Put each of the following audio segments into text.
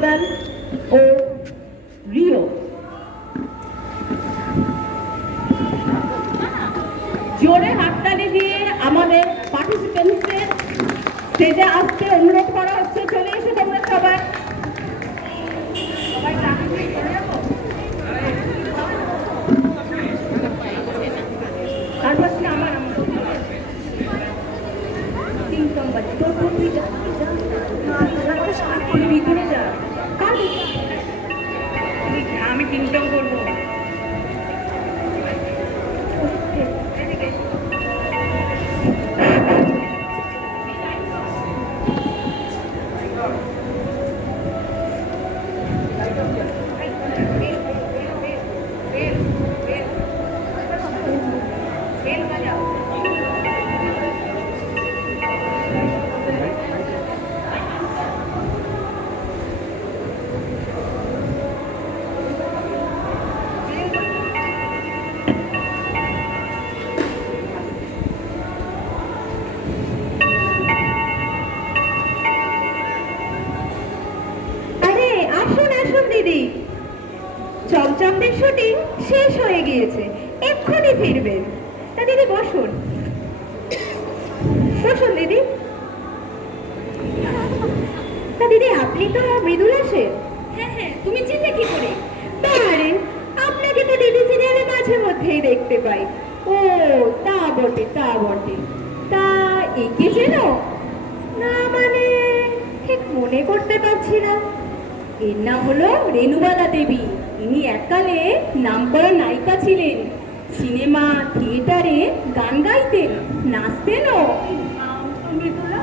পোদ্দার ও Rio. জোরে হাততালি দিয়ে আমাদের পার্টিসিপেন্টসদের স্টেজে আসতে অনুরোধ করা হচ্ছে। চলে এসে তোমরা সবাই আমি তিনটাও করবো। দিদি, চমচমদের শুটিং শেষ হয়ে গিয়েছে, এক্ষুনি ফিরবেন। তা দিদি বসুন, বসুন দিদি। তা দিদি আপনি তো মৃদুলা শেঠ। হ্যাঁ হ্যাঁ, তুমি চিনলে কি করে? আরে আপনাকে তো টিভি সিরিয়ালে মাঝে মধ্যেই দেখতে পাই। ও তা বটে, তা বটে। তা একে চেনো? না মানে ঠিক মনে করতে পারছি না। এর নাম হলো রেণুবালা দেবী। ইনি এককালে নামকরা নায়িকা ছিলেন। সিনেমা থিয়েটারে গান গাইতেন, নাচতেনও। মৃদুলা,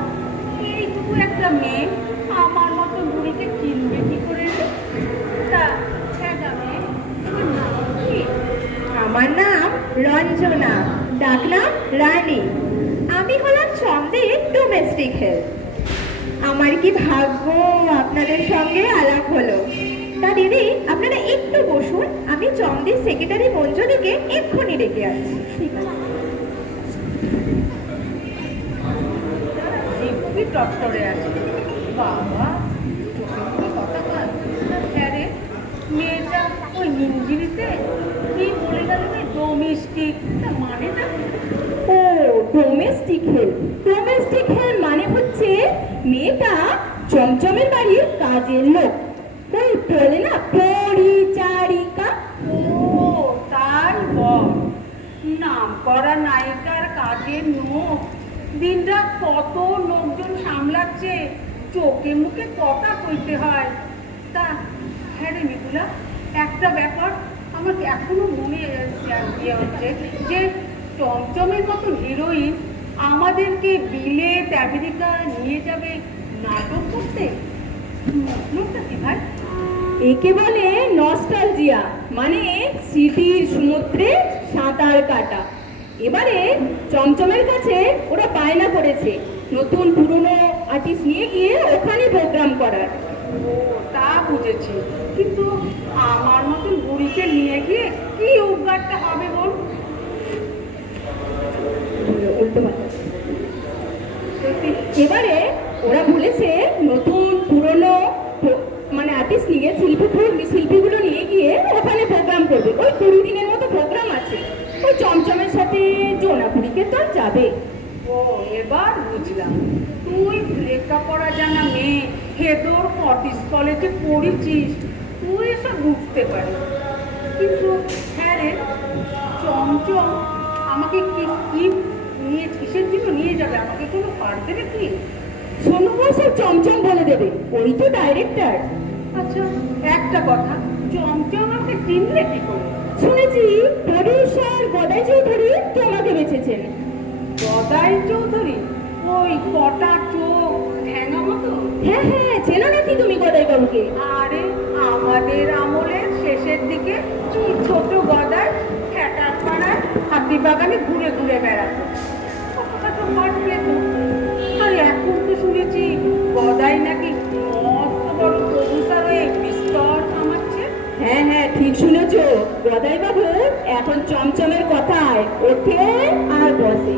এইটুকু একটা মেয়ে আমার মতো বুড়িকে চিনবে কি করে? আমার নাম রঞ্জনা, ডাকনাম রানী। আমি হলাম চন্দের ডোমেস্টিক হেল্প। আমার কি ভাগ্য আপনাদের সঙ্গে আলাপ হলো। তা দিদি আপনারা একটু বসুন, আমি চন্দের সেক্রেটারি মঞ্জুরিকে এক্ষুনি ডেকে আসছি। ঠিক আছে। খুবই টটরে আছে বাবা, কথা কয়। হ্যাঁ রে, মেয়েটা ওই ইঞ্জিনিতে কি বলে গেল ডোমেস্টিক, মানেটা? ও ডোমেস্টিক হেল্প। ডোমেস্টিক হেল্প মানে হচ্ছে মেয়েটা চমচমের বাড়ির কাজের লোক। ওই বলে না পরিচারিকা। ও তাই বল, নাম করা নায়িকার কাজের লোক। দিনটা কত লোকজন সামলাচ্ছে, চোখে মুখে কথা কইতে হয়। তা হ্যাঁ রে মৃদুলা, একটা ব্যাপার আমার এখনো মনে হচ্ছে যে চমচমের মতো হিরোইন আমাদেরকে বিলেত আমেরিকা নিয়ে যাবে নাটক করতে। মতলবটা কি ভাই? একে বলে নস্টালজিয়া, মানে স্মৃতির সমুদ্রে সাঁতার কাটা। এবারে চমচমের কাছে ওরা বায়না করেছে নতুন পুরনো আর্টিস্ট নিয়ে গিয়ে ওখানে প্রোগ্রাম করার। ও তা বুঝেছি, কিন্তু আমার মতন বুড়িকে নিয়ে গিয়ে কি উপকারটা হবে বল? উল্টো এবারে ওরা বলেছে নতুন পুরনো মানে আর্টিস্ট নিয়ে শিল্পীগুলো নিয়ে গিয়ে ওখানে প্রোগ্রাম করবে। ওই 20 দিনের মতো প্রোগ্রাম আছে। ওই চমচমের সাথে জোনাপুরিকে তো যাবে। ও এবার বুঝলাম, তুই লেখাপড়া জানা মেয়ে, হেদর কটিস কলেজে পড়েছিস, তুই এসব বুঝতে পারিস। কিন্তু হ্যাঁ রে, চমচম আমাকে কি কি নিয়ে কিসের জন্য নিয়ে যাবে? আমাকে কোনো পার দেবে কি? সোনু সব চমচম বলে দেবে, ওই তো ডাইরেক্টর। আচ্ছা একটা কথা, চমচম আমাকে চিনলে কি করে? শুনেছি প্রডিউসার গদাই চৌধুরী তোমাকে বেঁচেছেন। গদাই চৌধুরী? ওই কটা চোখ, ঠ্যাঙা মতো? হ্যাঁ হ্যাঁ, চেনো নাকি তুমি গদাই বাবুকে? আরে আমাদের আমলের শেষের দিকে ছোট গদাই ঠেটার পাড়ায় হাতি বাগানে ঘুরে ঘুরে বেড়াতো, ছোটখাটো মাঠ পেত। আর এখন তো শুনেছি গদাই নাকি মস্ত বড় প্রডিউসার হয়ে বিস্তর কামাচ্ছে। হ্যাঁ হ্যাঁ, ঠিক শুনেছ। গদাই বাবু এখন চমচমের কথায় ওঠে আর বসে।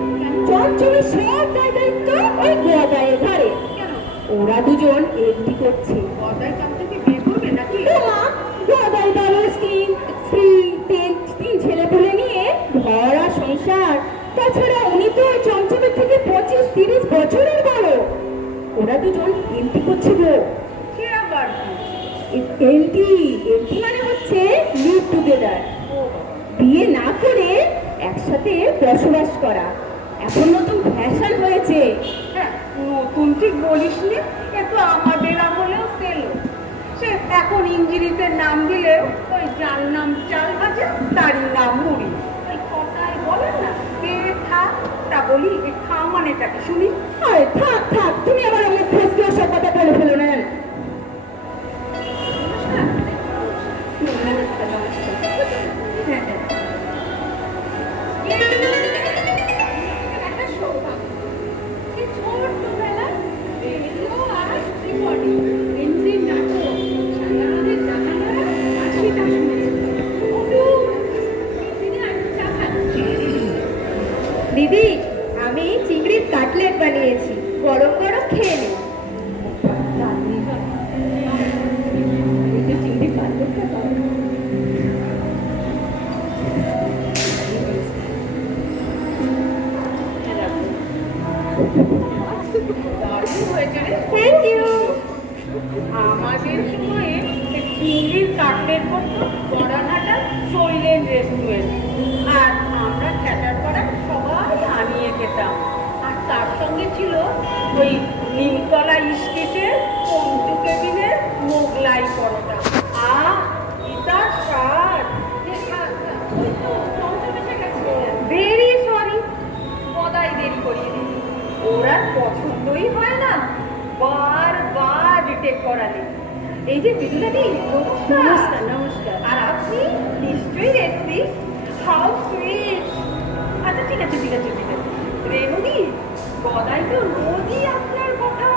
চমচমের সব দায়িত্ব ওই গদাইয়ের ঘাড়ে। ওরা দুজন একটি করছে। গদাই চমচমকে তাছাড়া উনি তো চমচমের থেকে 25-30 বছরের বড়। ওরা দুজন এমটি করছে গো। কে আবার এমটি এমটি মানে হচ্ছে লিভ টুগেদার, বিয়ে না করে একসাথে বসবাস করা। এখন নতুন ফ্যাশন হয়েছে। হ্যাঁ, নতুন ঠিক বলিস নি, এ তো আমাদের আমলেও ছিল। সে এখন ইংরেজিতে নাম দিলে ওই যার নাম চাল ভাজা তারই নাম মুড়ি। ওই কথায় বলেন না, কে থাক তা বলি, এ খা মানেটা কি শুনি? আরে থাক থাক, তুমি আবার মুখ ফসকে সব কথা বলে ফেলো না। হ্যাঁ হ্যাঁ। একটা সৌভাগ্য, এই ছোট্টবেলায় রেডিও আর রেকর্ডিং এন্ট্রির নাটক সাধারণের জাহানারা হাসিটা শুনেছি। দিদি, আমি চিংড়ির কাটলেট বানিয়েছি, গরম গরম খেয়ে নিন। চিংড়ি কাটলেটটা দাও। দারুণ হয়েছে রে। Thank you. আমাদের সময়ে এই চিংড়ির কাটলেট করতো গড়ানাটা শৈলেন রেস্টুরেন্ট, আর আমরা খ্যাটার করা সবাই আনিয়ে খেতাম। আর তার সঙ্গে ছিল ওই নিমতলা স্টেটের পঞ্চু কেবিনের মোগলাই পরোটা। ইতার স্বাদ। ওই তো চমচম এসে গেছে। ভেরি সরি, বদাই দেরি করিয়ে দিই। ওরা পছন্দই হয় না, বারবার রিটেক করালে। এই যে বিদুলাদি, নমস্কার। নমস্কার। আর আপনি নিশ্চয়ই রেসি, হাউ সুইট। আচ্ছা ঠিক আছে ঠিক আছে ঠিক আছে। রেনুদি, গদাই তো রোজই আপনার কথা,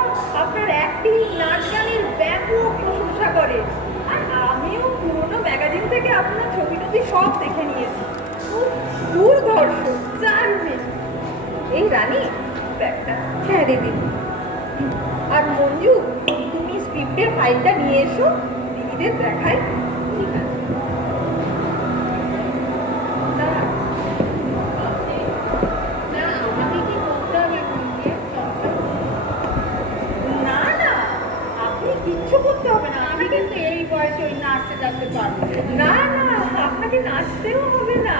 আপনার অ্যাক্টিং, নাচ গানের ব্যাপক প্রশংসা করে। আর আমিও পুরোনো ম্যাগাজিন থেকে আপনার ছবি টবি সব দেখে নিয়েছি। খুব দুর্ধর্ষ, চার্মিং। এই রানী ব্যাগটা। হ্যাঁ দিদি। আর মঞ্জু, তুমি স্ক্রিপ্টের ফাইলটা নিয়ে এসো, দিদিদের দেখাই। ঠিক আছে। না না, আপনি কিচ্ছু করতে হবে না। আমি কিন্তু এই বয়সে ওই নাচতে টাচতে পারবো না। না না, আপনাকে নাচতেও হবে না।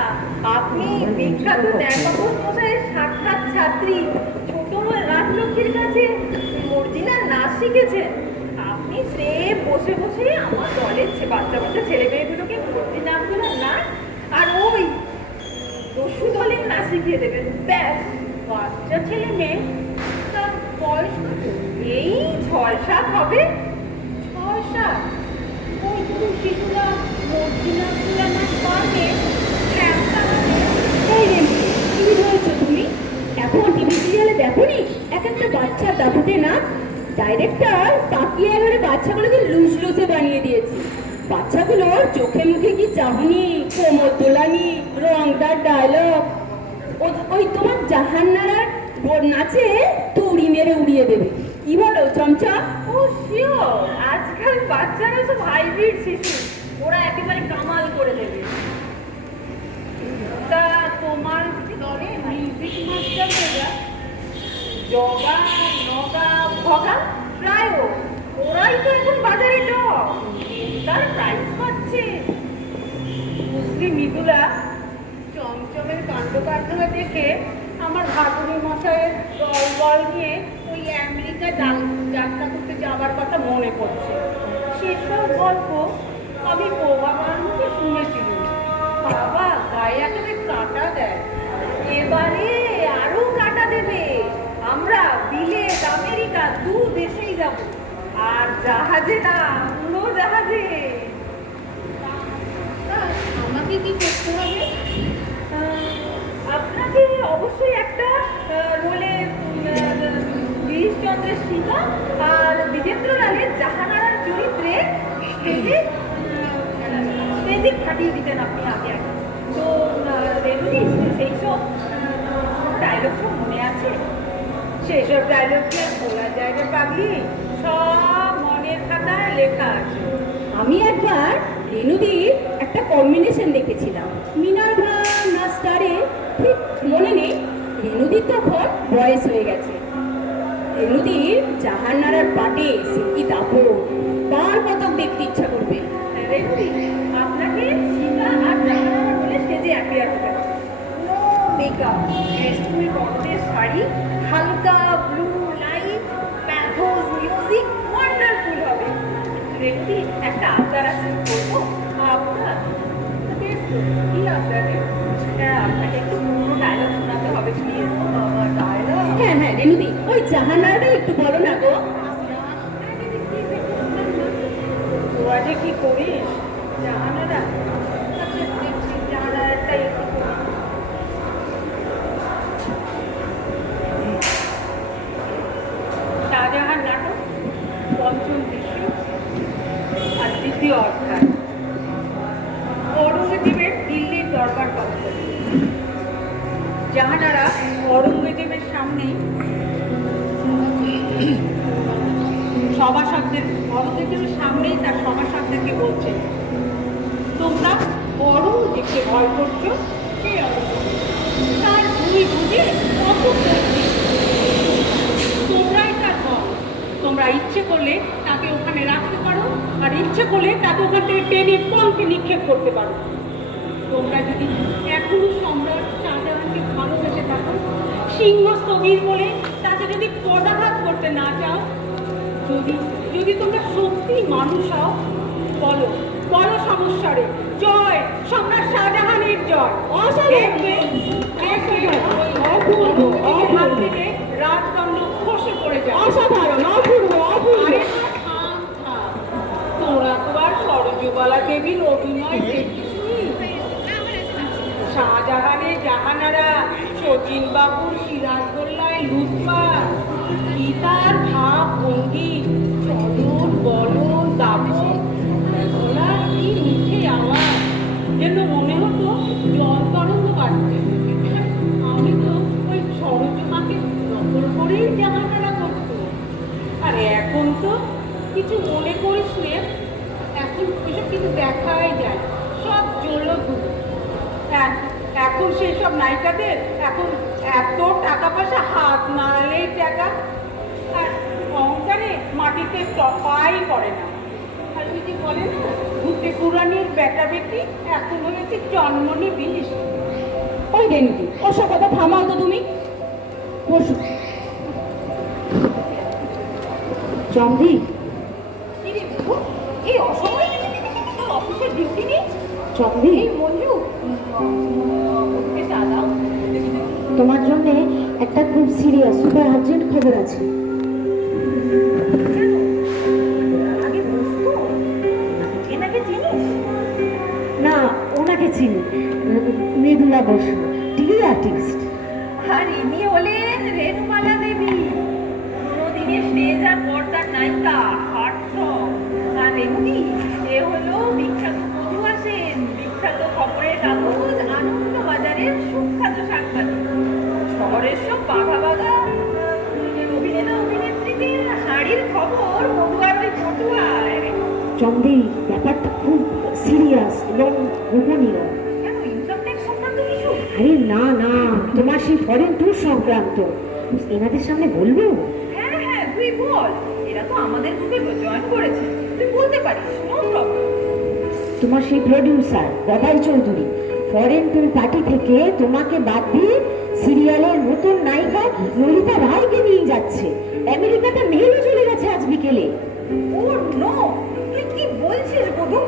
আপনি বিখ্যাত ন্যাকাবোস মশাইয়ের সাক্ষাৎ ছাত্রী ছোট রাজলক্ষ্মীর কাছে অরিজিনাল নাচ শিখেছেন। আপনি সে বসে বসে আমার দলের বাচ্চা বাচ্চা ছেলে মেয়েগুলোকে ভর্তি নামগুলো নাচ আর ওই দস্যু দলের নাচ শিখিয়ে দেবেন। ব্যাস, বাচ্চা ছেলে মেয়ে। তার বয়স কত? এই 6-7 হবে। 6-7? ওই তো শিশুরা ভর্তি নামগুলো নাচ পারবে। এই রেমটি, কি বলছো তুমি? এখন টিভি সিরিয়ালে দেখোনি এক একটা বাচ্চার দাপুটে নাচ? ডাইরেক্টর তাকিয়ে এবারে বাচ্চাগুলোকে লুজ লুজে বানিয়ে দিয়েছে। বাচ্চাগুলোর চোখে মুখে কি চাহনি, কোমর দোলানি, রংদার ডায়লগ। ওই তোমার জাহান্নারার নাচে তুড়ি মেরে উড়িয়ে দেবে। কি বলো চমচম? ও শিওর, আজকাল বাচ্চারা সব হাইব্রিড শিশু, ওরা একেবারে কামাল করে দেবে। তা তোমার দলে মিউজিক মাস্টাররা জগা, নগা, ভগা, প্রায় ওরাই তো এখন বাজারে টপ। তার প্রাইস পাচ্ছে। বুঝলি মৃদুলা, চমচমের কাণ্ড কারখানা দেখে আমার ভাদুরী মশাইয়ের দলবল নিয়ে ওই আমেরিকা যাত্রা করতে যাবার কথা মনে পড়ছে। সেসব গল্প আমি বাবার মুখে শুনেছিলাম। বাবা গায়ে একেবারে কাঁটা দেয়। এবারে আরো কাঁটা দেবে। আমরা বিলেত, আমেরিকা দু দেশেই যাব। আর জাহাজে না, উড়ো জাহাজে। আমাকে কি করতে হবে? আপনাকে অবশ্যই একটা রোলে গিরিশচন্দ্রের সীতা আর বিজেন্দ্র লালের জাহানারার চরিত্রে স্টেজে ফাটিয়ে দিতেন আপনি আগে আগে। তো রেনুদি, সেই সব ডায়লগ সব মনে আছে? সেসব ডায়লগ কি আর বলার জায়গা পাবি? সব মনের খাতায় লেখা আছে। আমি একবার রেনুদির একটা কম্বিনেশন দেখেছিলাম, মিনার্ভা না স্টারে ঠিক মনে নেই। রেনুদির তখন বয়স হয়ে গেছে। রেনুদির জাহানারার পাটে সে কি দাপট, তার কতক দেখতে ইচ্ছা করবে। রেবতী, আপনাকে সীতা আর জাহানারা বলে স্টেজে অ্যাপিয়ার হতে হবে। নো মেকআপ, রেশমি বর্ণের শাড়ি, হালকা blue light, pathos music, wonderful হবে। রেবতী, একটা আবদার আছে, বলবো? আবদার? বেশ তো, কি আবদার রে? হ্যাঁ, আপনাকে একটু পুরো ডায়লগ শোনাতে হবে প্লিজ। ডায়লগ? হ্যাঁ হ্যাঁ রেনুদি, ওই জাহানারাটা একটু বলো না গো। তোরা যে কি করিস জাহানারা? আচ্ছা দেখছি জাহানারাটাই একটু করি। শাহজাহান নাটক পঞ্চম দৃশ্য আর দ্বিতীয় অধ্যায়। ঔরঙ্গজেবের দিল্লির দরবার কক্ষ। জাহানারা ঔরঙ্গজেবের সামনেই সভাসদদের ঔরঙ্গজেবের সামনেই তার সভাসদদেরকে বলছে, তোমরা ঔরঙ্গজেবকে ভয় করছো? কে ঔরঙ্গজেব? তার দুই বুঝে কত শক্তি, তোমরাই তার বল। তোমরা ইচ্ছে করলে তাকে ওখানে রাখতে পারো, আর ইচ্ছে করলে তাকে ওখান থেকে টেনে কলকে নিক্ষেপ করতে পারো। তোমরা যদি এখনো সম্রাট শাহজাহানকে ভালোবেসে থাকো, সিংহ স্থবির বলে তাকে যদি পদাঘাত করতে না চাও, যদি যদি তোমরা সত্যি মানুষ হও, বলো বলো সমস্যারে জয়, সম্রাট শাহজাহানের জয়। দেখবে হাত থেকে রাজদণ্ড খসে পড়ে যায়। অসাধারণ, অপূর্ব, অপূর্ব। আরে থাম থাম, তোরা তো আর সরোজবালা দেবীর অভিনয় দেখিসনি। শাহজাহানের জাহানারা, শচীন বাবুর সিরাজদৌল্লায় লুটপাট, কি তার ভাব ভঙ্গি, চলন বলন দাপট, গলার কি মিঠে আওয়াজ, যেন মনে হতো জল তরঙ্গ বাজছে। আমি তো ওই সরোজমাকে নকল করেই জাহানারা করতো। আর এখন তো কিছু মনে করিস নে, এখন ওইসব কিছু দেখাই যায়, সব জলধূপ। এখন সেই সব নায়িকাদের এখন এত টাকা পয়সা, হাত নাড়ালেই টাকা, আর অহংকারে মাটিতে টপাই করে না। আর ওই যে বলে না, ভূতে পুরাণের বেটা বেটি এখন হয়েছে জন্মনি বিষ। ওই রেনুদি, ওসব কথা থামাও তো তুমি। বসো। চন্দি, কি রে বাবু, এই অসময়ে তোর অফিসের ডিউটি নেই? চন্দি, এই মঞ্জু, ওকে চা দাও। তোমার জন্য একটা খুব সিরিয়াস সুপার আর্জেন্ট খবর আছে। কেন? আগে বসতো। এনাকে চিনিস? না, ওনাকে চিনি, মৃদুলা বসু, টিভি আর্টিস্ট। আর ইনি হলেন রেণুমালা দেবী, কোনোদিনের স্টেজ আর পর্দার নায়িকা, হার্টথ্রব। আর রেণুদি, এ হলো বিখ্যাত পড়ুয়া সেন, বিখ্যাত খবরের কাগজ আনন্দবাজারের সুখ্যাত সাংবাদিক। শহরের সব বাঘা বাঘা অভিনেতা অভিনেত্রীকে হাড়ির খবর পড়ুয়ার ওই পটুয়ায়। চন্দি, ব্যাপারটা খুব সিরিয়াস এবং গোপনীয়। কেন, ইনকাম ট্যাক্স সংক্রান্ত কিছু? আরে না না, তোমার সেই ফরেন ট্যুর সংক্রান্ত। এনাদের সামনে বলবো? হ্যাঁ হ্যাঁ, তুই বল। এরা তো আমাদের গ্রুপে জয়েন করেছে, তুই বলতে পারিস, নো প্রবলেম। তোমার সেই producer Gadai Chowdhury foreign tour party থেকে তোমাকে বাদ দিয়ে সিরিয়ালের নতুন নায়িকা ললিতা রায়কে নিয়ে যাচ্ছে। আমেরিকাতে মেলও চলে গেছে আজ বিকেলে। ও নো, তুই কি বলছিস বধু?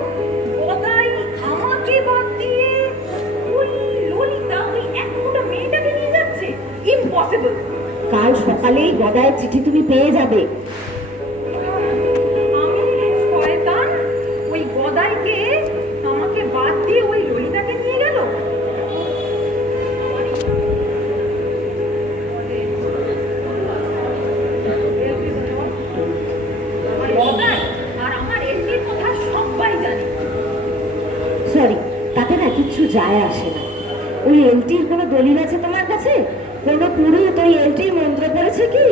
গদাই আমাকে বাদ দিয়ে ওই ললিতা, ওই একটা মেয়েটাকে নিয়ে যাচ্ছে? ইম্পসিবল। কাল সকালেই গদায়ের চিঠি তুমি পেয়ে যাবে। আমি শয়তান, ওই গদাইকে আমাকে বাদ দিয়ে ওই ললিতাকে নিয়ে গেল। গদাই আর আমার এমনির কথা সবাই জানে। সরি, তাতে না কিচ্ছু যায় আসে না। ওই এলটির কোনো দলিল আছে তোমার কাছে? কোনো পুরুত ওই এলটির মন্ত্র পড়েছে কি?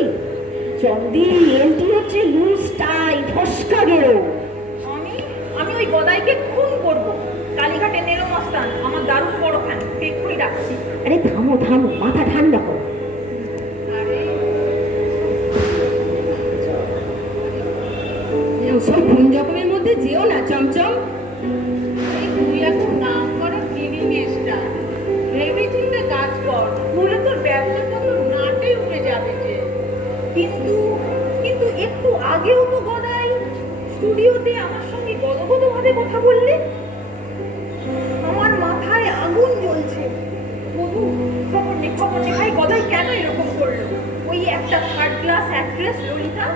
চন্দি, এলটি হচ্ছে লুজ টাই, ফসকা গেরো। আমি আমি ওই গদাইকে খুন করব। ফ্যান, আমার দারুণ বড় ফ্যান, এক্ষুনি রাখছি। আরে থামো থামো, মাথা ঠান্ডা করো। আরে ওসব গুঞ্জকমের মধ্যে যেও না চমচম। এই তুই এখন নাম করা ফিলিংসটা ভেবে চিন্তে কাজ কর, বলে তোর ব্যবসা কত নাটে উঠে যাবে যে। কিন্তু কিন্তু একটু আগেও তো গদাই স্টুডিওতে আমার সঙ্গে গদগদভাবে কথা বললে, আমার মাথায় আগুন জ্বলছে। মধু, খবর নে ভাই, গদাই কেন এরকম করলো? ওই একটা থার্ড ক্লাস অ্যাক্ট্রেস ললিতা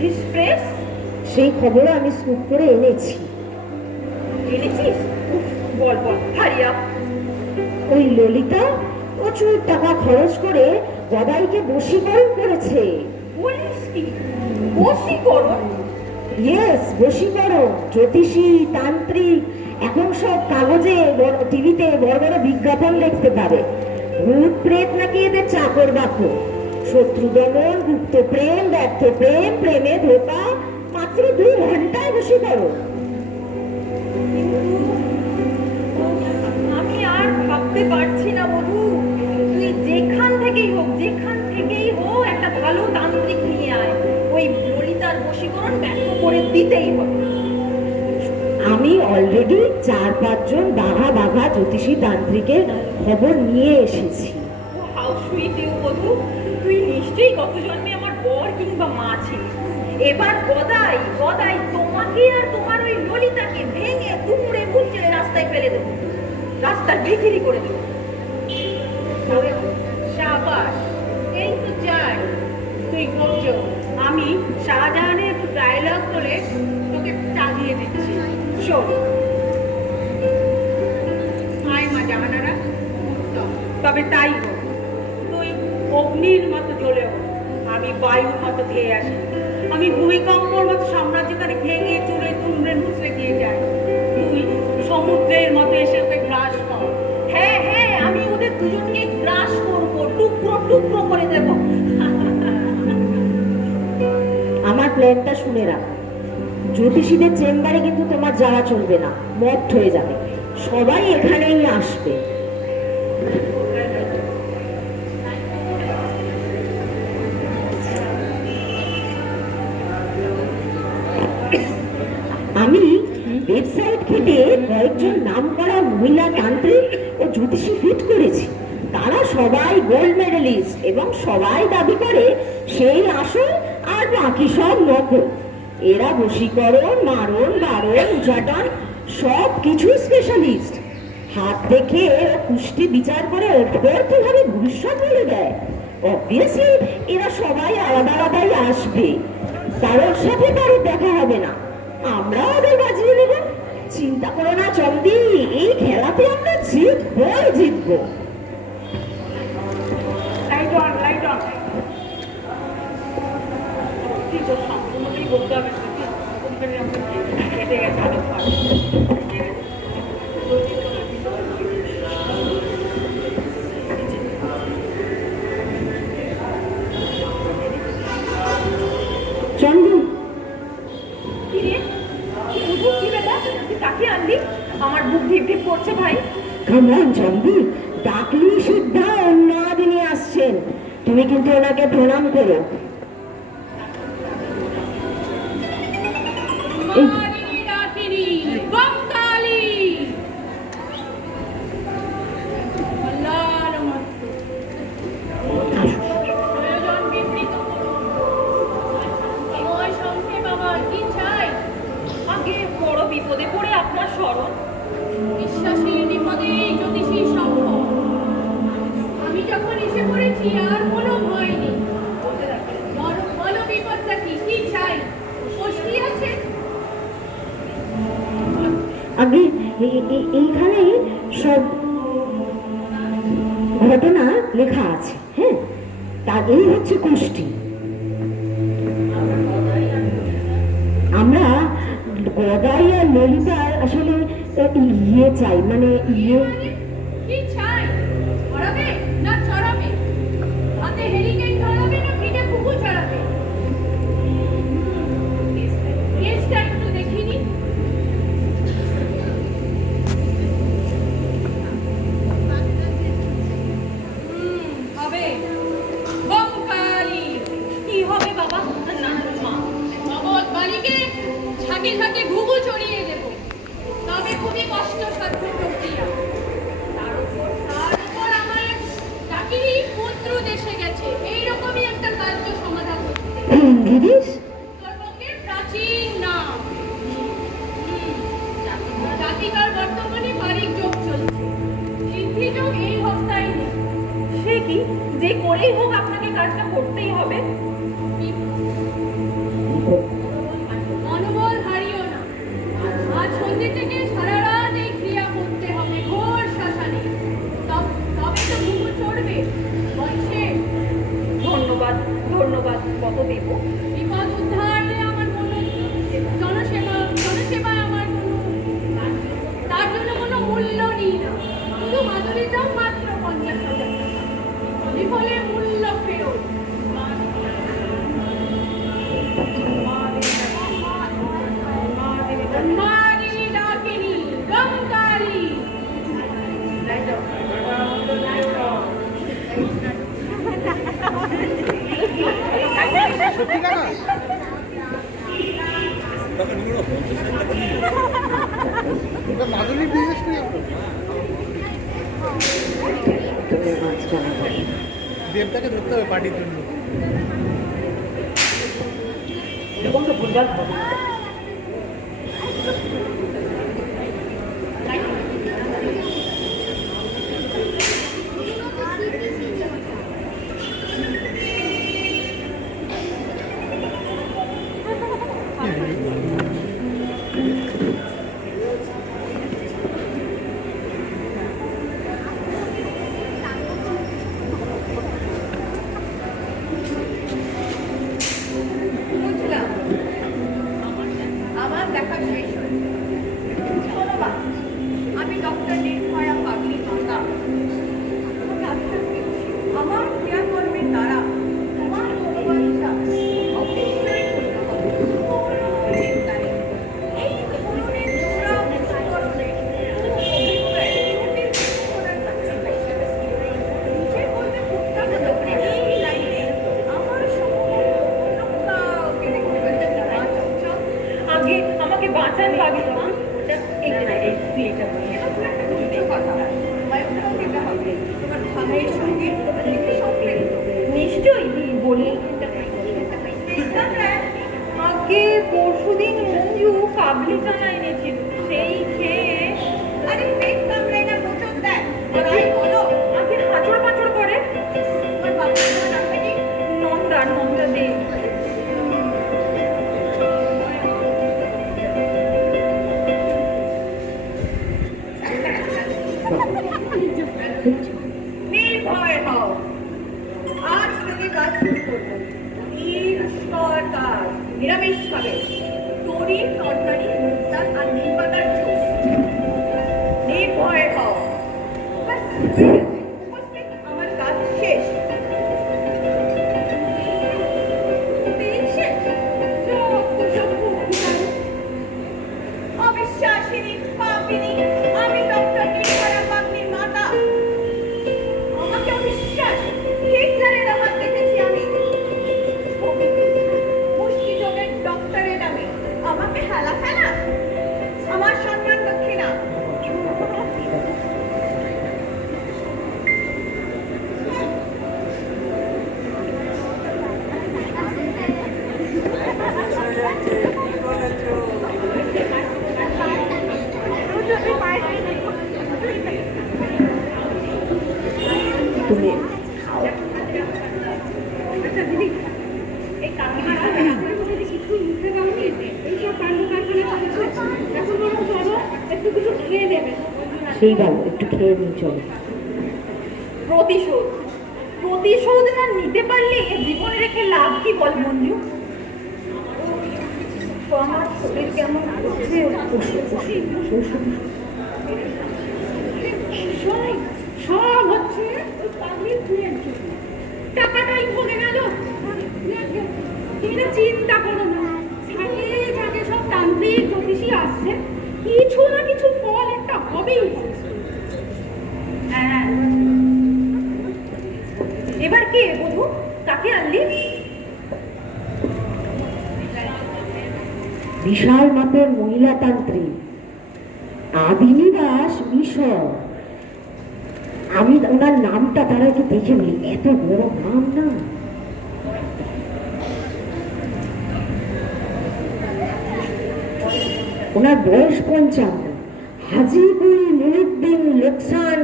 ডিসপ্রেস সেই খবরও আমি স্কুপ করে এনেছি। জেনেছিস? উফ, বল বল, হারি আপ। ওই ললিতা প্রচুর টাকা খরচ করে গদাইকে বশীকরণ করেছে। বলিস কি? বশীকরণ? ইয়েস, বশীকরণ। জ্যোতিষী, তান্ত্রিক, এখন সব কাগজে টিভিতে বড় বড় বিজ্ঞাপন দেখতে পাবে। ভূত প্রেত নাকি এদের চাকর বাকর। শত্রু দমন, গুপ্ত প্রেম, ব্যর্থ প্রেম, প্রেমে ধোকা, মাত্র 2 ঘন্টায় বশীকরণ। আমি আর ভাবতে পারছি না মধু। তুই যেখান থেকেই হোক একটা ভালো তান্ত্রিক নিয়ে আয়, ওই ললিতার বশীকরণ ব্যর্থ করে দিতেই হবে। আমি অলরেডি 4-5 জন বাঘা বাঘা জ্যোতিষী তান্ত্রিকের খবর নিয়ে এসেছি। হাউ সুইট ইউ মধু, তুই নিশ্চয়ই গত জন্মে আমার বর কিংবা মা ছিলিস। এবার গদাই তোমাকে আর তোমার ওই ললিতাকে ভেঙে দুমড়ে মুচড়ে রাস্তায় ফেলে দেবো, রাস্তার ভিখিরি করে দেবো। শাবাশ, এই তো চাই তুই করছো। আমি শাহজাহানের একটু ডায়লগ বলে তোকে চালিয়ে দিচ্ছি, শোন। আয় মা জাহানারা, উত্তম, তবে তাই হোক। তুই অগ্নির মতো জ্বলে ওঠ, আমি বায়ুর মতো ধেয়ে আসি। আমি ভূমিকম্পর মতো সাম্রাজ্যখানে ভেঙে চুরে তুমড়ে মুচড়ে গিয়ে যাই। তুই সমুদ্রের মতো এসে ওকে গ্রাস কর। হ্যাঁ হ্যাঁ, আমি ওদের দুজনকে গ্রাস করবো, টুকরো টুকরো করে দেবো। আমার প্ল্যানটা শুনে রাখ। জ্যোতিষীদের চেম্বারে কিন্তু তোমার যাওয়া চলবে না, মত হয়ে যাবে। সবাই এখানেই আসবে। আমি ওয়েবসাইট ঘেটে কয়েকজন নামকরা মহিলা তান্ত্রিক ও জ্যোতিষী ফিট করেছি। তারা সবাই গোল্ড মেডেলিস্ট এবং সবাই দাবি করে সেই আসল আর বাকি সব নকল। এরা বশীকরণ, মারণ, বারণ, উচাটন সব কিছু স্পেশালিস্ট। হাত দেখে কুষ্টি বিচার করে অর্থভাবে ভবিষ্যৎ বলে দেয়। অবভিয়াসলি এরা সবাই আলাদা আলাদাই আসবে, কারোর সাথে কারোর দেখা হবে না। আমরা ওদের বাজিয়ে নেব। চিন্তা করো না চন্দি, এই খেলাতে আমরা জিতবো। Light on. তুই তো সম্পূর্ণটাই বলতে হবে, কোম্পানি আমাকে কেটে গেছে অনেক ভালো। চন্দু, আমার বুক ভিপ ভিপ করছে ভাই। কামন চন্দি, ডাকলি সিদ্ধা অন্য দিনই আসছেন। তুমি কিন্তু ওনাকে প্রণাম করো। বিপদে পড়ে আপনার স্মরণ, বিশ্বাসী বিপদে জ্যোতিষী সম্ভব। আমি যখন এসে পড়েছি আর কোনো ভয় নেই। বলো বিপদটা কি চাই? কষ্টি আছে? আগে এইখানে সব ঘটনা লেখা আছে। হ্যাঁ, তা এই হচ্ছে কুষ্টি। আমরা গদাই আর ললিতার আসলে ইয়ে চাই, মানে ইয়ে কি চাই? ছড়াবে না ছড়াবে? হাতে হেরিকেন ছড়াবে না পিঠে কুকুর ছড়াবে? কেসটা একটু দেখিনি। ঝাঁকে ঝাঁকে ঘুঘু চড়িয়ে দেব, তবে খুবই কষ্টসাধ্য প্রক্রিয়া। তার উপর আমার এক চাকরি পুত্র দেশে গেছে, এইরকমই একটা কার্য সমাধান করতে। ইংলিশ উত্তরবঙ্গের প্রাচীন নাম। জাতিকার বর্তমানে বারিক যোগ চলছে, সিদ্ধি যোগ এই হপ্তায় নেই। সে কি, যে করেই হোক আপনাকে কাজটা করতেই হবে। মনোবল হারিও না, আজ সন্ধ্যে থেকে সারা রাত এই ক্রিয়া করতে হবে ঘোর শ্মশানে, তবে তো ঘুঘু চড়বে বংশে। ধন্যবাদ ধন্যবাদ, কত দেব? বিপদ উদ্ধারে আমার কোনো জনসেবায় আমার কোনো তার জন্য কোনো মূল্য নেই না, শুধু মাধুরীটাও মাত্র 50,000 টাকা, বিফলে মূল্য ফেরত। মারিনী ডাকিনী গঙ্গারি। সত্যি টাকা ওটা মাদুলি বিজনেস করি আমরা দেবটাকে ধরতে হবে পার্টির জন্য এরকম তো ভুলভাল হবে। বুঝলাম, আমার দেখা শেষ হয়েছে। ধন্যবাদ। আমি ডক্টর নির্ভয়া পাগলি মাতা। তোমাকে আশ্বাস দিচ্ছি, আমার ক্রিয়াকর্মের দ্বারা তোমার মনোবাঞ্ছা অবশ্যই পূর্ণ হবে। কোনো চিন্তা নেই। এই ধরনের জোড়া বিস্ফোরণে অভিপ্রায় জটিল বিস্ফোরণের কাছে পাইছে। নিজে বলতে প্রত্যাখ্যাত করে এই লাইনে আমার সম্পর্কে অন্য কাউকে দেখতে পাচ্ছি না। চমচম আগে আমাকে বাঁচান বাগিমা। এই যে না, এই তুই এটা বল। এটা খুব একটা গুরুত্ব কথা। বায়োটাও দিতে হবে। তোমার ভাবের সঙ্গে সম্পৃক্ত। নিশ্চয়ই বলি। আগে পরশুদিন মঞ্জু কাবলি চানা এনেছিল, সেই খেয়ে আরে পেট কামড়ায় না, মোচড় দেয়। তাই বলো, আগে হাঁচড় পাঁচড় করে। তোমার বাবার কোনো নামটা কি? নন্দা দে। নির্ভয় হও। আজ থেকে কাজ শুরু করবো। নিষ্কর কাজ, নিরামিষ খাবে। তরির তরকারি, মুগ ডাল আর নিম পাতার জুস। নির্ভয় হও। ব্যাস, হয়ে গেছে। উপস্থিত, আমার কাজ শেষ। দিন শেষ। যজ্ঞ অভিযান। অবিশ্বাসিনী, পাপিনী, আমি ডক্টর নির্ভয়া পাগলির মাতা। আমাকে অবিশ্বাস, হিটলারের হাত দেখেছি আমি। মুষ্টিযোগের ডক্টরের নামে আমাকে হেলা ফেলা, আমার সম্মান দক্ষিণা। তুমি আচ্ছা দিদি, এই কাকিমারা আপনার মধ্যে যে কিছু মুখে দাওনি, এইসব কাণ্ড কারখানা চলছে। এখন বরং চলো একটু কিছু খেয়ে নেবে। সেই ভালো, একটু খেয়ে নিই চলো। প্রতিশোধ প্রতিশোধ না নিতে পারলে এ জীবনে রেখে লাভ কি বল মঞ্জু? তো আমার শরীর কেমন করছে। সব হচ্ছে ওই পাগলির খুনের জন্য। টাকাটাই ভোগে গেল। তুমি না চিন্তা করো না, থাকে থাকে সব তান্ত্রিক জ্যোতিষী আসছে, কিছু না কিছু ফল একটা হবেই। হ্যাঁ, এবার কে বধূ, কাকে আনলি? বিশাল মাপের মহিলাতান্ত্রিক, আদিনিবাস মিশর। আমি ওনার নামটা তারা একটু দেখে নিই, এত বড় নাম না। ওনার বয়স 55। হাজিপুর নুরুদ্দিন লোকসান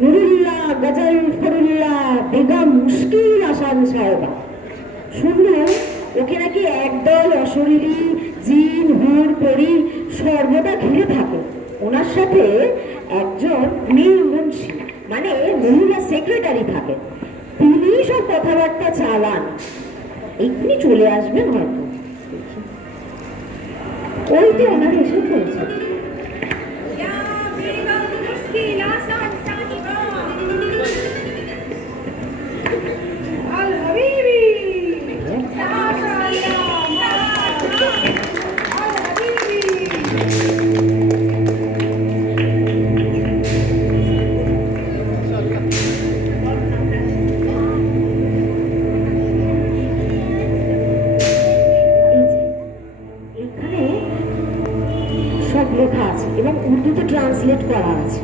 নুরুল্লাহ গজল ফরুল্লাহ বেগম মুশকিল আসান সাহেবা। শুনলাম ওকে নাকি একদল অশরীরী জিন হুর পরি সর্বদা ঘিরে থাকে। ওনার সাথে একজন নীল মুন্সি মানে মহিলা সেক্রেটারি থাকে, তিনি সব কথাবার্তা চালান। এক্ষুনি চলে আসবেন হয়তো। ওই তো ওনার এসে পড়েছে। এখানে সব লেখা আছে এবং উর্দুতে ট্রান্সলেট করা আছে।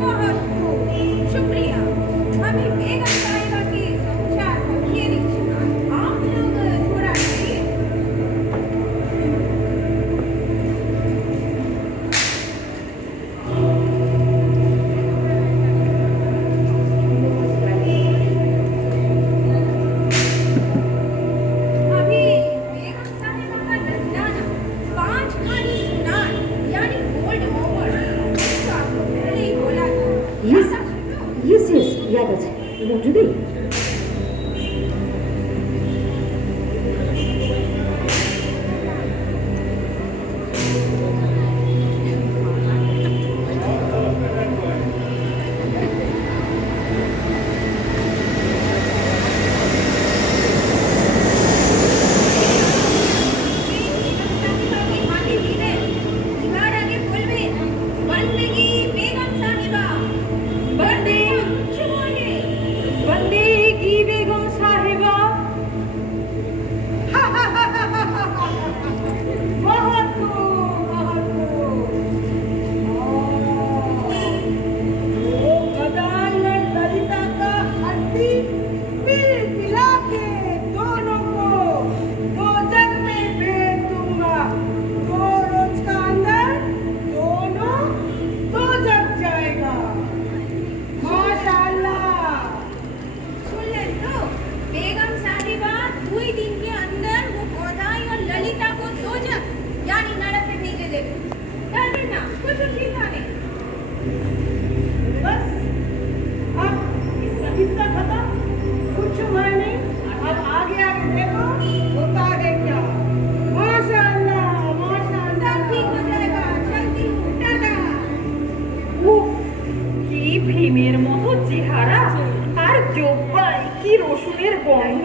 बहुत खूब, शुक्रिया। अभी बेगम साहिबा की समाचार पहुंचे नहीं। आप लोग थोड़ा आइए। अभी बेगम साहिबा का नजराना 5 खानी सुनार यानी गोल्ड ओवर तो आपको पहले ही बोला था। Yes, ऐसा सुनो। yes, ইয়াদ আছে। মঞ্জুদি ভীমের মতো চেহারা আর জব্বায় কি রসুনের গন্ধ।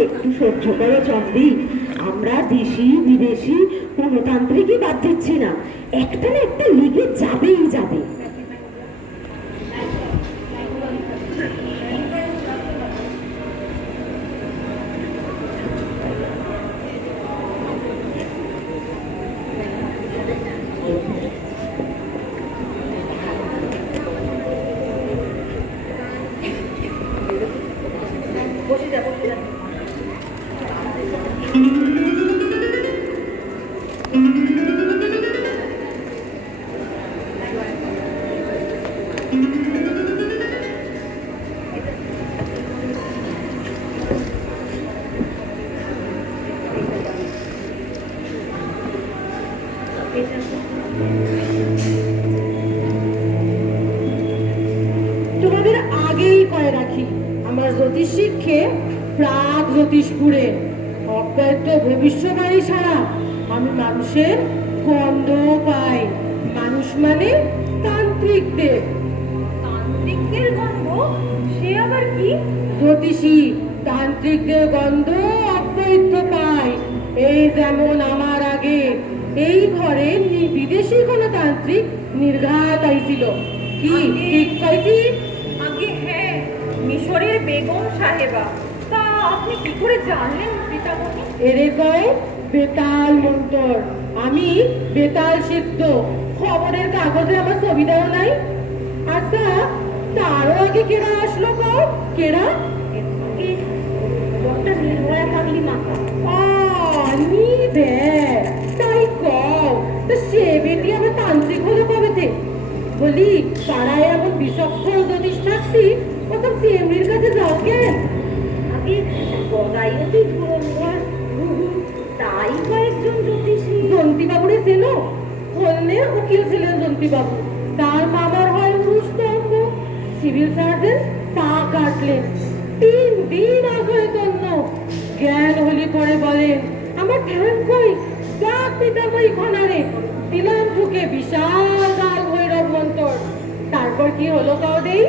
একটু সহ্য করো চন্দ্রী, আমরা দেশি বিদেশি কোনো তান্ত্রিকই বাদ দিচ্ছি না, একটা না একটা লেগে যাবেই যাবে। তোমাদের আগেই কয়ে রাখি, আমার জ্যোতিষ শিক্ষে প্রাক জ্যোতিষপুরে অব্যক্ত ভবিষ্যবাণী ছাড়া আমি মানুষের গন্ধ পাই। মানুষ মানে তান্ত্রিকদের। তান্ত্রিকদের গন্ধ? সে আবার কি? জ্যোতিষী তান্ত্রিকদের গন্ধ অব্যক্ত পায়। এই যেমন আমার আগে এই ঘরে বিদেশি কোনো তান্ত্রিক নির্ঘাত আইছিল। কি ঠিক কয় কি? আগে হ্যাঁ, মিশরের বেগম সাহেবা। তা আপনি কি করে জানলেন পিতামণি? এরে কয় বেতাল মন্তর, আমি বেতাল সিদ্ধ, খবরের কাগজে আমার ছবিটাও নাই। আচ্ছা, তারও আগে কেরা আসলো গো? কেরা? ডক্টর নির্ভয়া পাগলি মাথা। নিবে তাই কও, তো সে বেটি আমার তান্ত্রিক হলো কবেতে? বলি পাড়ায় এমন বিচক্ষণ জ্যোতিষ থাকতি, ওসব সিএমডির কাছে যাও কেন? আগে গদাইরতি ধরনঘর তাই কয়েকজন জ্যোতিষী। জন্তিবাবুরে চেনো? হলনে উকিল ছিলেন জন্তিবাবু, তার মামার হয় উরুস্তম্ভ, সিভিল সার্জন, পা কাটলেন, 3 দিন অচৈতন্য। জ্ঞান হলি পরে বলেন, আমার ঠ্যাং কই, ডাক পিতা বই খনারে, দিলাম ঢুকে বিশাল কাল ভৈরব মন্তর। তারপর কি হলো কাও দেই?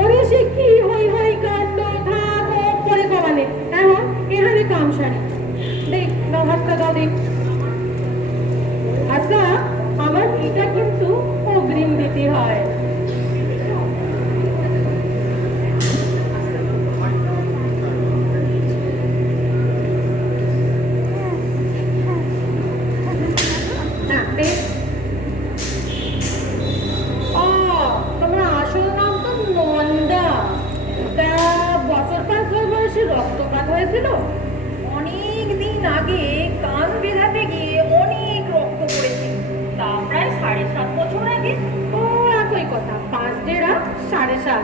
ওরে সে কি হই হই কাণ্ড, থাক ও পরে কমানে, এখন এখানে কাম সারি। দেখ দাও, হাতটা দাও দেখ। আচ্ছা, আমার এটা কিন্তু অগ্রিম দিতে হয়। হ্যাঁ, দে। ও, তোমার আসল নাম তো নন্দা। তা বছর 5 বয়সে রক্তপাত হয়েছিল? অনেক দিন আগে কান বেঁধাতে গিয়ে অনেক রক্ত পড়েছে, তা প্রায় 7.5 বছর আগে। ও একই কথা, 5 ডেরা 7.5।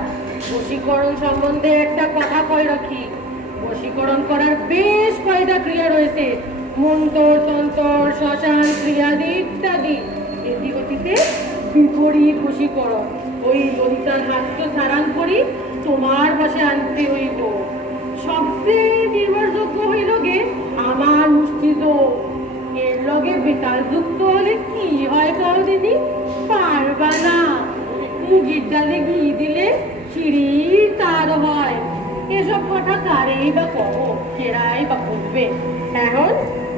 বশীকরণ সম্বন্ধে একটা কথা কই রাখি। বশীকরণ করার বেশ কয়টা ক্রিয়া রয়েছে, মন্তর, তন্তর, শ্মশান ক্রিয়াদি ইত্যাদি। এদিগতিতে বিপরীত বশীকরণ, ওই ললিতার হাস্য সারাং করি তোমার বসে আনতে হইব। সবচেয়ে নির্ভরযোগ্য হইল গে আমার মুষ্টিযোগ। এর লগে বেতাল যুক্ত হলে কি হয় কও দিদি? পারবা না। মুগির ডালে ঘি দিলে চিড়ির তার হয়। এসব কথা কারেই বা কব, কেরাই বা করবে? এখন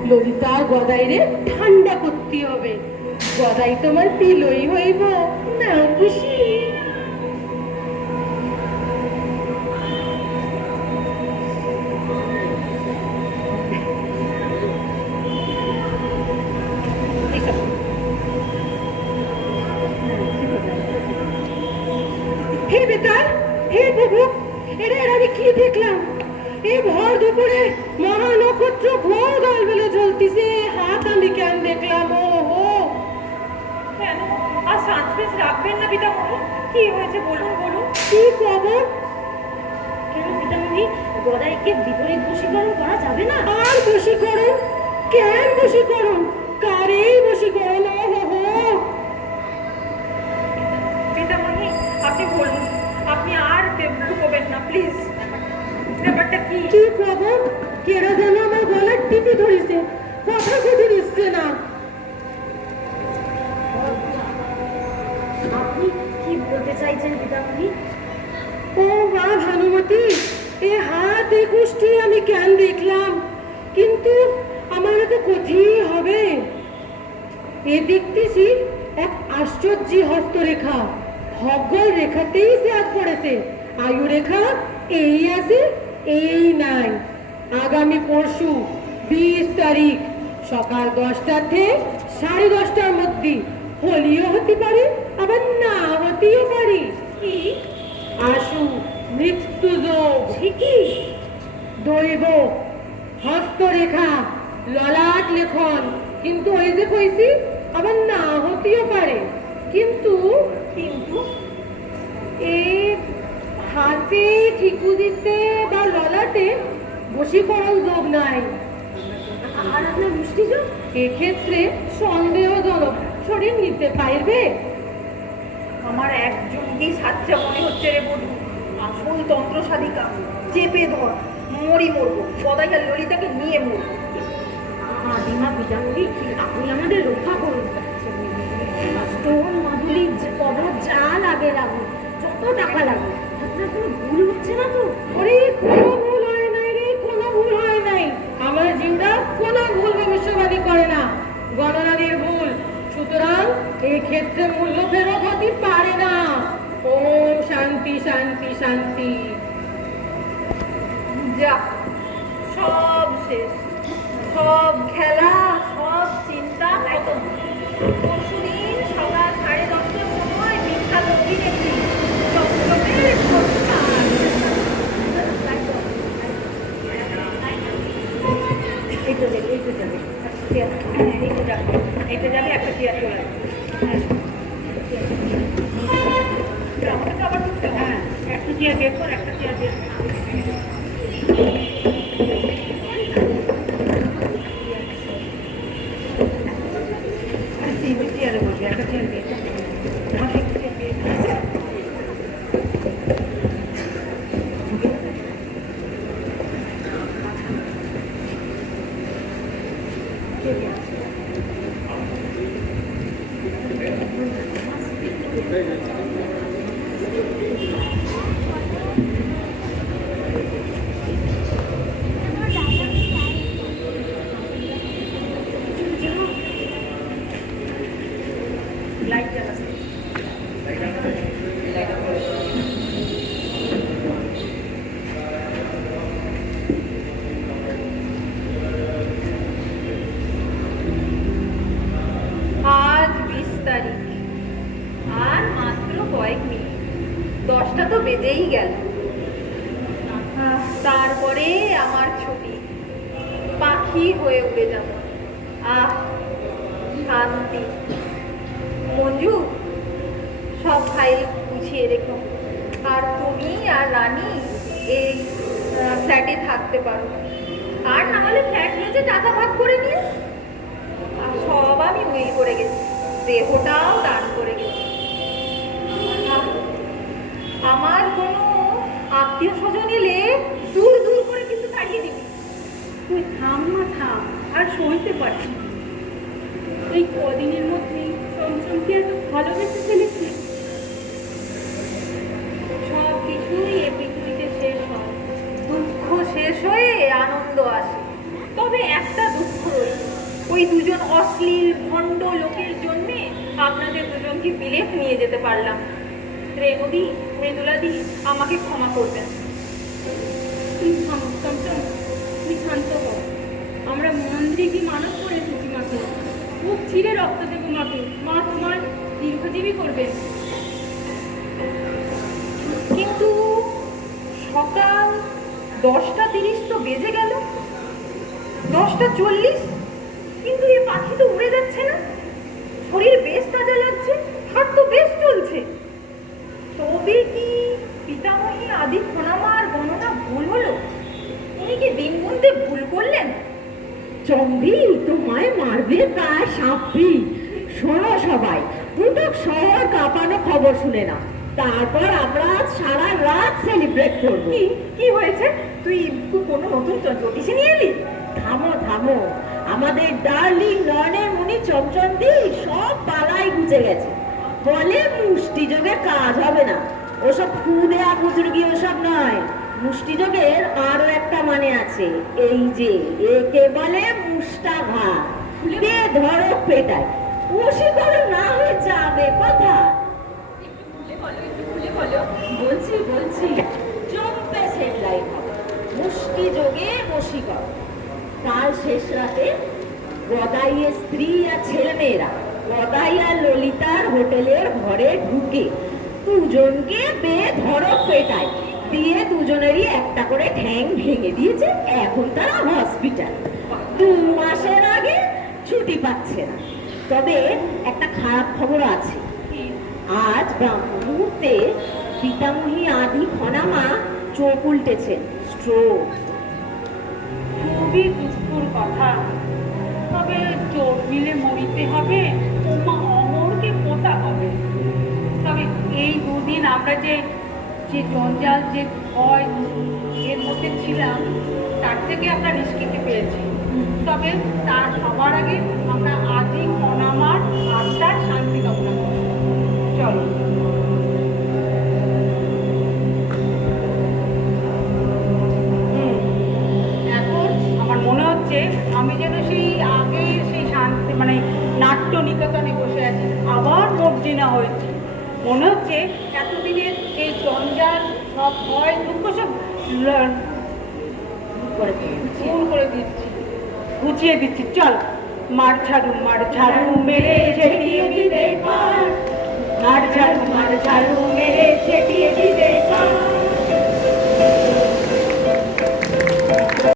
ললিতা গদাইরে ঠান্ডা করতে হবে। গদাই তোমার পিলই হইব না খুশি? হে বেতাল, হে প্রভু, এর আমি কি দেখলাম? এই ভর দুপুরে মহা নক্ষত্র ঘোর গল বলে জ্বলতিছে, হাত আমি কেন দেখলাম? ও হো, কেন আর সাসপেন্স রাখবেন না পিতামহ? কি হয়েছে বলুন বলুন। কি খবর? কেন পিতামহী, গদাইকে বিপরীত বশীকরণ করা যাবে না? আর বশীকরণ? কেন বশীকরণ? কারেই বশীকরণ? ও হো হো, পিতামহী আপনি বলুন, আপনি আর লুকোবেন না প্লিজ। ব্যাপারটা কি? কি খবর? কেরা যেন আমার গলার টিপে ধরেছে, কথা কইতে দিচ্ছে না। আপনি কি বলতে চাইছেন পিতামহী? ও মা ভানুমতি, এ হাত এ কুষ্টি আমি কেন দেখলাম, কিন্তু আমার তো কোথায় হবে? এ দেখতেছি এক আশ্চর্য হস্তরেখা, ভগ্গল রেখাতেই সে হাত পড়েছে। আয়ু রেখা এই আছে এই নাই। আগামী পরশু 20 তারিখ সকাল 10টা থেকে 10:30টার মধ্যে হলিও হতে পারে, আবার না হতেও পারে। কি? আশু মৃত্যু যোগ, ঠিকই। দৈব হস্তরেখা, ললাট লেখন, কিন্তু ওই যে কইছি আবার না হতেও পারে। কিন্তু কিন্তু এই হাতে ঠিকু দিতে বা ললাটে বশীকরণ যোগ নাই। আর আপনার মুষ্টিযোগ? এক্ষেত্রে সন্দেহজনক, শরীর নিতে পারবে? আমার একজনকেই সাচ্চা মনে হচ্ছে রে বধূ, আসল তন্ত্র সাধিকা। চেপে ধর, মরি মরবো, গদাই আর ললিতাকে নিয়ে মরবো। আদিমা পিতামহী, আপনি আমাদের রক্ষা করুন। স্টোন, মাদুলি, কবর যা লাগে লাগুন, যত টাকা লাগুন, আপনার কোনো ভুল হচ্ছে না তো? ওরে কোনো ভুল হয় নাই রে, কোনো ভুল হয় নাই। আমার জিন্দা কোনো ভুল ভবিষ্যৎবাণী করে না, গণনাদের ভুল। সুতরাং এই ক্ষেত্রে মূল্য ফেরত হতে পারে না। ওম শান্তি শান্তি শান্তি। যা, সব শেষ, সব খেলা, সব চিন্তা খতম। পরশুদিন সকাল 10:30টার সময় বিখ্যাত অভিনেত্রী চমচমের অনুষ্ঠান। এইটা যাবে, এইটা যাবে, হ্যাঁ এইটা যাবে, এইটা যাবে, একটা চেয়ার চলে আসবে। হ্যাঁ আমাকে তো আবার ঢুকতে হবে। হ্যাঁ একটা চেয়ার বের কর, একটা চেয়ার বের কর। চেয়ারে বসবে, একটা চেয়ার বের কর। আমাকে একটা চেয়ার বের কর। লাইট জ্বালাচ্ছে। আজ 20 তারিখ, আর মাত্র কয়েক মিনিট, 10টা তো বেজেই গেল। তারপরে আমার ছুটি, পাখি হয়ে উড়ে যাব। আহ শান্তি। মঞ্জু, সব ফাইল গুছিয়ে রেখো, আর তুমি আর রানী এই ফ্ল্যাটে থাকতে পারো, আর না হলে ফ্ল্যাট নিয়ে টাকা ভাগ করে নিয়ে। আর সব আমি উইল করে গেছি, দেহটাও দান করে গেছি। আমার কোনো আত্মীয় স্বজন এলে দূর দূর করে কিন্তু তাড়িয়ে দিবি। তুই থাম না থাম, আর সইতে পারছি না। এই কদিনের মধ্যেই চমচমকে এত ভালোবেসে ফেলেছি। সব কিছুই এ পৃথিবীতে শেষ হয়, দুঃখ শেষ হয়ে আনন্দ আসে। তবে একটা দুঃখ রয়েছে, ওই দুজন অশ্লীল ভণ্ড লোকের জন্যে আপনাদের দুজনকে বিলেত নিয়ে যেতে পারলাম। রেণুদি, মৃদুলাদি, আমাকে ক্ষমা করবেন। তুই থাম চমচম, তুই শান্ত হ। আমরা মন দিয়ে কি মানত করে এসেছি মাকে, খুব চিরে রক্ত দেবো মাকে। মা তোমার দীর্ঘজীবী করবেন। কিন্তু সকাল 10:30 তো বেজে গেল, 10:40, কিন্তু এ পাখি তো উড়ে যাচ্ছে না। শরীর বেশ তাজা লাগছে, হাত তো বেশ চলছে। তবে কি পিতামহী আদি খোনামার গণনা ভুল হলো? উনি কি দিন গুনতে ভুল করলেন? চম্বি তোমায় মারবে প্রায় সাপি। শোনো সবাই, পুটক শহর কাঁপানো খবর শুনে না, তারপর আমরা আজ সারা রাত সেলিব্রেট করবো। কি কি হয়েছে? তুই কোনো নতুন জ্যোতিষী নিয়ে এলি? থামো থামো, আমাদের ডার্লিং নয়নের মনি চমচমদি সব পালাই গুজে গেছে। বলে মুষ্টি যোগে কাজ হবে না, ওসব ফু দেয়া বুজুর্গি ওসব নয়। মুষ্টি যোগের আরো একটা মানে আছে, এই যে একে বলে মুষ্টাঘাত। কে ধরো পেটায়, বশীকরণ না হয়ে যাবে কথা। বলছি বলছি, চম্পে সেটলাইট হবে, মুষ্টি যোগে বশীকরণ। কাল শেষ রাতে গদাইয়ের স্ত্রী আর ছেলেমেয়েরা গদাই আর ললিতার হোটেলের ঘরে ঢুকে দুজনকে বেধড়ক পেটায় দিয়ে দুজনেরই একটা করে ঠ্যাং ভেঙে দিয়েছে। এখন তারা হসপিটাল, 2 মাসের আগে ছুটি পাচ্ছে না। তবে একটা খারাপ খবর আছে, আজ ব্রাহ্ম মুহূর্তে পিতামহী আদি খনামা চোখ উল্টেছেন, স্ট্রোক। খুবই দুঃখর কথা। তবে চোখ মিলে মরিতে হবে, ওমা অমরকে পোতা হবে। তবে এই দুদিন আমরা যে জঞ্জাল, যে ভয় এর মধ্যে ছিলাম, তার থেকে আমরা নিষ্কৃতি পেয়েছি। তবে তার সবার আগে আমরা আজই খনামার আত্মার শান্তি কামনা করি। চলো। এখন আমার মনে হচ্ছে আমি যেন সেই আগে সেই শান্তি মানে নাট্য নিকেতনে বসে আছি, আবার মর্জিনা হয়েছে। মনে হচ্ছে এতদিনের এই জঞ্জাল, সব ভয় দুঃখ সব করে দিচ্ছি ভুল করে দিচ্ছি। গুছিয়ে দিচ্ছি চল মার ঝাড়ু মেরে ছেটিয়ে দিতে পার মার ঝাড়ু মেরে ছেটিয়ে দিতে পার